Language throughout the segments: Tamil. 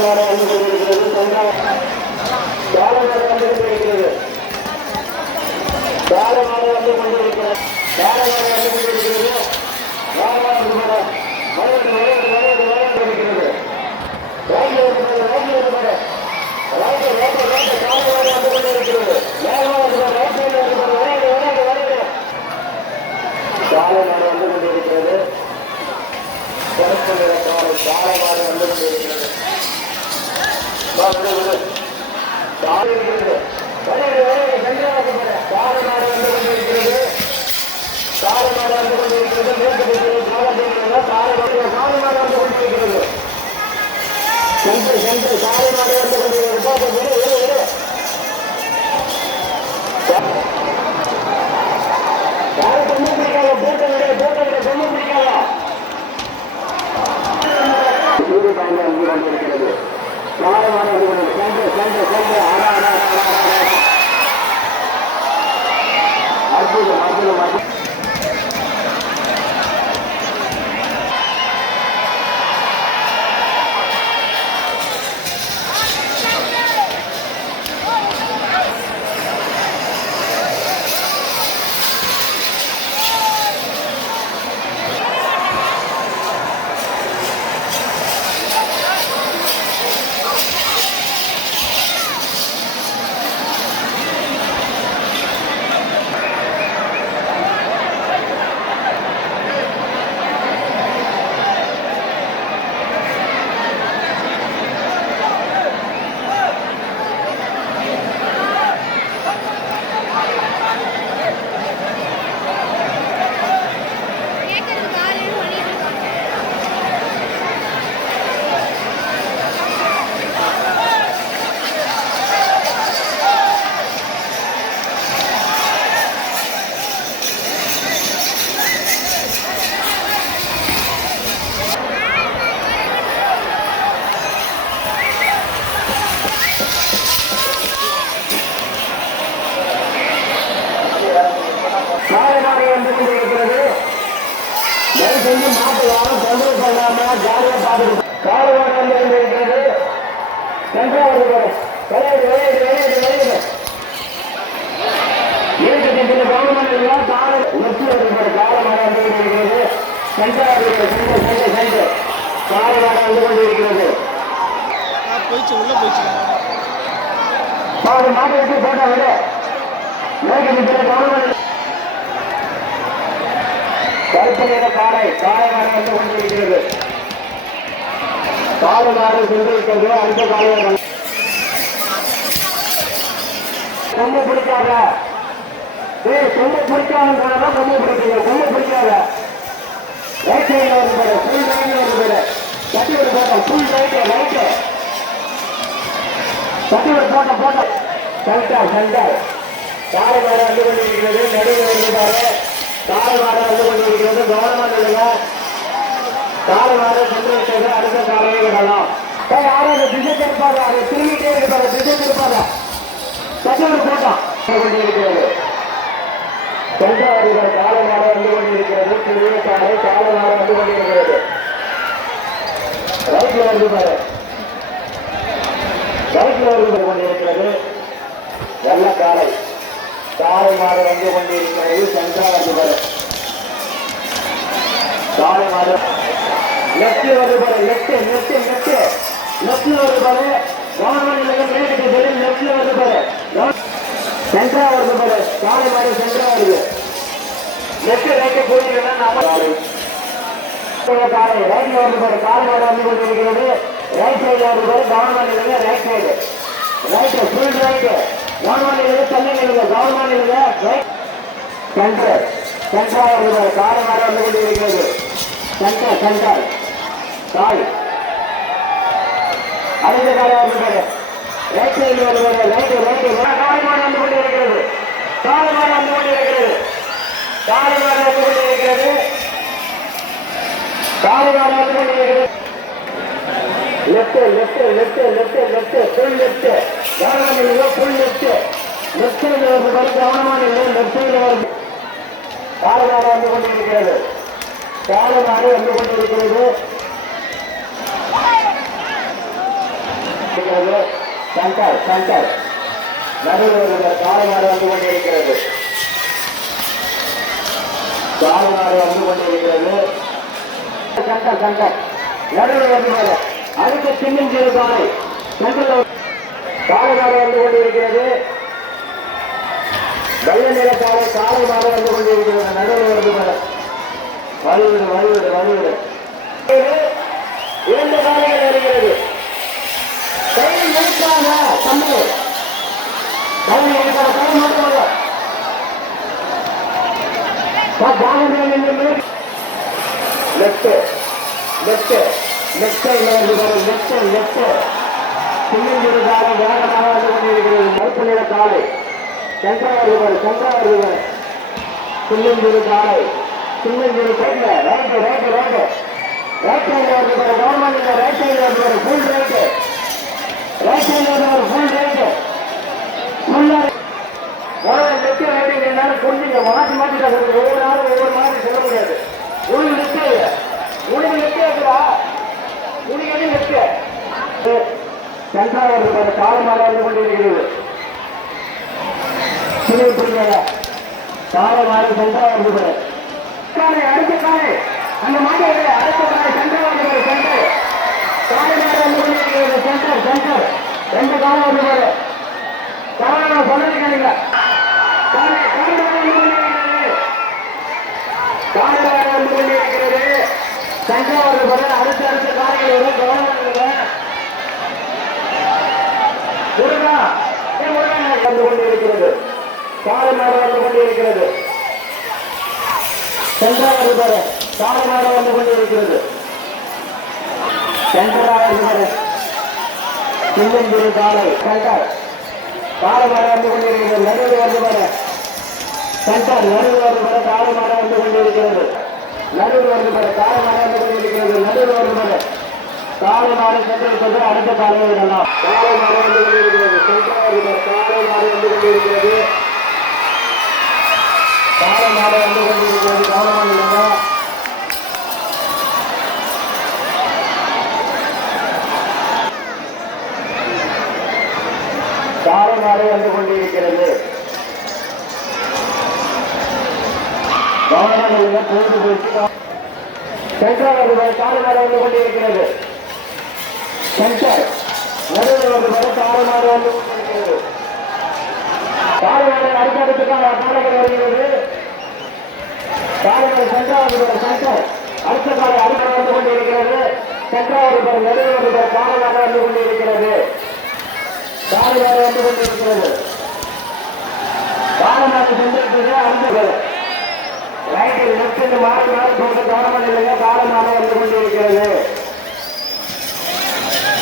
காலமாடு வந்து கொண்டிருக்கிறது. காலமாடு வந்து கொண்டிருக்கிறது. காலமாடு வந்து கொண்டிருக்கிறது. காலமாடு வந்து கொண்டிருக்கிறது. காலமாடு வந்து கொண்டிருக்கிறது. காலமாடு வந்து கொண்டிருக்கிறது. காலமாடு வந்து கொண்டிருக்கிறது. காலமாடு வந்து கொண்டிருக்கிறது. காலமாடு வந்து கொண்டிருக்கிறது. சென்று காலமாடு வந்து கொண்டிருக்கிறது. யாரும் பொண்ணு பிடிக்காத போட்ட விட பொண்ணு பிடிக்காதா சூரியகாந்தி வந்து கொண்டிருக்கிறது. காலமாடு வந்து கொண்டிருக்கிறது. அற்புதம் அற்புதம் அற்புதம். காலமாடு வந்து கொண்டிருக்கிறது. செஞ்சு மாட்டுவாங்க தொந்தரவு பண்ணாம ஜாலியா பார்த்துட்டு காலமாடு வந்து கொண்டிருக்கிறது. சென்றாவது விளையாடு விளையாடு விளையாடு விளையாடு இருக்கிற கவர்மெண்ட் கால உணர்ச்சி வருகிற காலமாடு வந்து கொண்டிருக்கிறது. சென்றாவது சென்று காலமாடு வந்து கொண்டிருக்கிறது. மாட்டை வச்சு போட்டா விட கவர்மெண்ட் கருப்பு நிற காளைமாடு வந்து கொண்டிருக்கிறது. காலமாடு சென்றிருக்கிறது. அந்த காலையை கொம்பு பிடிக்காத கொம்பு பிடிக்காத கொம்பு பிடிக்கல கொம்பு பிடிக்காத ரைட் சைட்ல வந்து பேரு ஃபுல் ரைட்ல வந்து பேரு தட்டி ஒரு போட்டோம் ஃபுல் ரைட்டு ரைட்டு தட்டி ஒரு போட்டோம் சென்டர் காலமாடு வந்து கொண்டிருக்கிறது. நடுவில் வருகிறாரு. காலமாடு வந்து கொண்டிருக்கிறது. கவனமாக இல்லைங்க. காலமாடு சென்று அடுத்த காலையை விடலாம். யாரும் அந்த திசை திருப்பாங்க. அதை திரும்பிட்டே இருக்கிற திசை திருப்பாங்க. தட்டோடு போட்டோம் கொண்டிருக்கிறது. சென்ற வருகிற காலமாடு வந்து கொண்டிருக்கிறது. பெரிய காலமாடு வந்து கொண்டிருக்கிறது. ரைட்ல வந்து பாரு. ரைட்ல வந்து கொண்டிருக்கிறது. நல்ல காலைமாடு வந்து கொண்டிருக்கிறது. சென்றால் வந்து பாரு. காலைமாடு லெப்ட் வந்து பாரு. லெப்ட் வந்து பாரு. கவர்மெண்ட் லெப்ட்ல வந்து பாரு. சென்ட்ரா வருது பாரு. காலைமாடு சென்ட்ரா வருது. லெப்ட் ரைட்டு போயிருக்கா நம்ம காலை ரைட்ல வந்து பாரு. காலைமாடு வந்து கொண்டிருக்கிறது. ரைட் சைட்ல வந்து பாரு. Government right side right full right government தள்ளிங்க. கவர்மெண்ட் ரைட் சென்ட்ரா வருது பாரு. காலைமாடு வந்து கொண்டிருக்கிறது. சென்டர் கால் அடுத்த காலை வந்து பாரு. ரைட் சைடு வருவாரு. ரைட்டு காலைமாடு வந்து கொண்டிருக்கிறது. காலைமாடு வந்து கொண்டிருக்கிறது. காலைமாடு வந்து கொண்டிருக்கிறது. காலைமாடு வந்து கொண்டிருக்கிறது. லெப்ட் ஃபுல் லெப்ட் கவனமாக ஃபுல் லெப்ட் சைடு வருது பாரு. கவனமான லெப்ட் சைடு வருது. காலைமாடு வந்து கொண்டிருக்கிறது. காலைமாடு வந்து கொண்டிருக்கிறது. சென்டர் சென்டர் நடுவர் காலமாறு வந்து கொண்டிருக்கிறது. காலமாறு வந்து கொண்டிருக்கிறது. சென்டர் சென்டர் நடுவர் வந்து அடுத்த சின்னம் சிறு காலை காலமாறு வந்து கொண்டிருக்கிறது. வெள்ள நில காலை காலமாறு வந்து கொண்டிருக்கிறது. நடுவர் வந்து வழிவிடு வழிவிடு வழிவிடு இரண்டு காலைகள் வருகிறது. கையில் நிற்காத தம்பி கையில் இருக்கிற கை மட்டுமல்ல left left left left left சின்னஞ்சிறு காலை வேகமாக வந்து கொண்டிருக்கிறது. மறுப்பு நிற காலை சென்றார் சின்னஞ்சிறு காலை சின்னஞ்சிறு கையில் right right right right side வருது கவர்மெண்ட் ரைட் சைடு வருது ஃபுல் ரைட்டு ரைட் சைடு வருது ஃபுல் ரைட்டு ஃபுல்லா லெஃப்ட் ரைட்டு என்னாலும் புரிஞ்சுங்க மாற்றி மாற்றி ஒவ்வொரு நாளும் ஒவ்வொரு மாதிரி சொல்ல முடியாது. உனக்கு லெஃப்ட் உனக்கு லெஃப்ட் இருக்குதா உனக்கு எது லெஃப்ட் சென்றார் வருது காலமாக வந்து கொண்டிருக்கிறது. புரியுங்க காலமாக சென்றார் வருது காலை அடுத்த காலை அந்த மாதிரி அடுத்த காலை சென்றார் சென்டர் காலையாக வந்து கொண்டிருக்கிறது. சென்டர் சென்டர் ரெண்டு காலம் வந்து போது காலை சொன்னது கேளுங்க. காலை வந்து கொண்டிருக்கிறது. சென்றார் போல அடுத்த அடுத்த காலைகள் வரும் கவனம் வந்து கொண்டிருக்கிறது. காலமாக வந்து கொண்டிருக்கிறது. சென்றார் போல காலமாக வந்து கொண்டிருக்கிறது. சென்றார் சின்னஞ்சிறு காலை சென்டர் காலமாக வந்து கொண்டிருக்கிறது. நடுவில் வந்து போல சென்டர் நடுவில் வந்து போல காலமாக வந்து கொண்டிருக்கிறது. நடுவில் வந்து போல காலமாக வந்து கொண்டிருக்கிறது. நடுவில் வந்து போல காலமாக சென்று அடுத்த காலையை விடலாம். காலமாக வந்து கொண்டிருக்கிறது. சென்றார் காலமாக வந்து கொண்டிருக்கிறது. காலமாக வந்து கொண்டிருக்கிறது. கவனமாக இல்லைங்க. காலமாக வந்து கொண்டிருக்கிறது. கவனமாக இல்லைங்க. பொழுது போயிட்டு சென்றார் காலமாக வந்து கொண்டிருக்கிறது. சென்டர் நடுவில் வந்து காலமாக வந்து கொண்டிருக்கிறது. காலமாக அடுத்தடுத்துக்கான காலைகள் வருகிறது. காலைகள் சென்றார் சென்டர் அடுத்த காலை அடுத்த வந்து கொண்டிருக்கிறது. சென்றார் நடுவில் காலமாக வந்து கொண்டிருக்கிறது. காலையாக வந்து கொண்டிருக்கிறது. காலமாக சென்றிருக்கிறது. அடுத்த ரைட்டு லெப்ட் மாற்றி மாற்றி போட்டு கவனமாக இல்லைங்க. காலமாக வந்து கொண்டிருக்கிறது.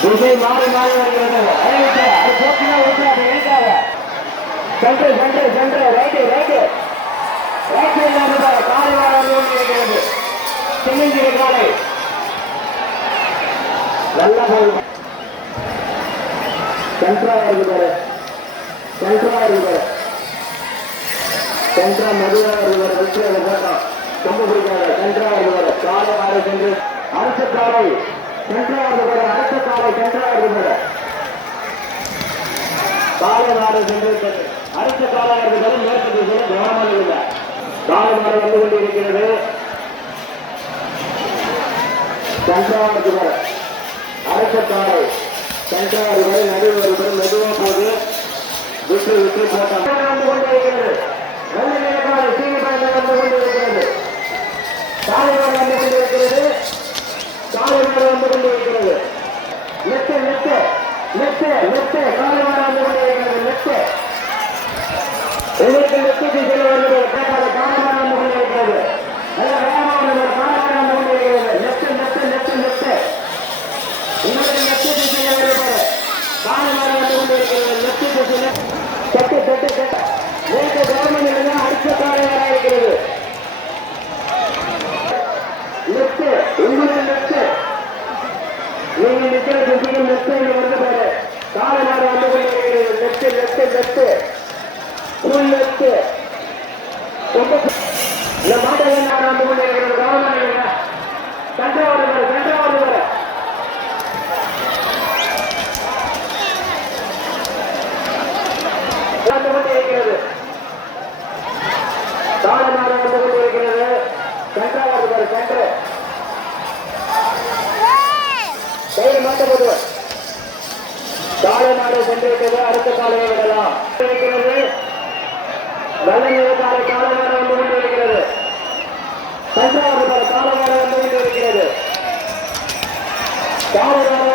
திசை மாறி மாறி வருகிறது. அது போட்டுனா ஊற்றாது எழுத்தாத centre centre centre right right right சைடில் காலையாக வந்து கொண்டிருக்கிறது. சின்னஞ்சிறு காலை நல்லா போகுது. சென்ட்ரா இருக்கிறாரு சென்ட்ரா இருக்கிறாரு சென்ட்ரா மதுவாக இருக்கிறார். விட்டு அதை போட்டோம் ரொம்ப பிடிக்காது. சென்ட்ரா இருக்கிறாரு காலை சென்று அடுத்த காலை சென்ட்ரா இருக்கிறார். அடுத்த காலை சென்ட்ரா இருக்கிறார். காலை சென்று அடுத்த காலாக இருக்கிறது. மேற்கு திசையில் கவனமாக இல்லை. காலை வந்து கொண்டிருக்கிறது. சென்ட்ரா இருக்கிறார். அடுத்த காலை சென்ட்ரா இருக்கிறது. நடுவில் இருக்கிறது. மெதுவாக போது விட்டு விட்டு போட்டாங்க வந்து கொண்டிருக்கிறது. வெள்ள நிலக்காலை சீனிப்பாய்ந்து வந்து கொண்டிருக்கிறது. காலைவாடு வந்து கொண்டிருக்கிறது. காலைவாடு வந்து கொண்டிருக்கிறது. லெப்ட் லெப்ட் லெப்ட் லெப்ட் காலைவாடு வந்து கொண்டிருக்கிறது. லெப்ட் உங்களுக்கு லெப்ட் திசையில் வருகிறது. காலைவாடு வந்து கொண்டிருக்கிறது. நல்ல வேகமாக காலைவாடு வந்து கொண்டிருக்கிறது. லெப்ட் லெப்ட் லெப்ட் லெப்ட் உங்களுக்கு லெப்ட் திசையில் வருகிறது. காலைவாடு வந்து கொண்டிருக்கிறது. லெப்ட் திசையில் சட்டு சட்டு சட்டு நேற்று கவர்மெண்ட் அடுத்த காலையாக இருக்கிறது. லெப்ட் உங்களுடைய லெப்ட் நீங்க நிற்கிற திசையில் லெப்ட் வந்து பாரு. காலையாக வந்து கொண்டிருக்கிறது. Left left left full left இந்த மாட்டை வந்து கொண்டிருக்கிறது. கவர்மெண்ட் சென்ட்ரா வருது சென்ட்ரா வருது. சென்று கயிறு மாட்டப்போது காலை மாடு சென்று விட்டது. அடுத்த காலையை விடலாம் இருக்கிறது. நல்ல காலை காலை மாடு வந்து கொண்டிருக்கிறது. தஞ்சாவூர் காலை மாடு வந்து கொண்டிருக்கிறது. காலை மாடு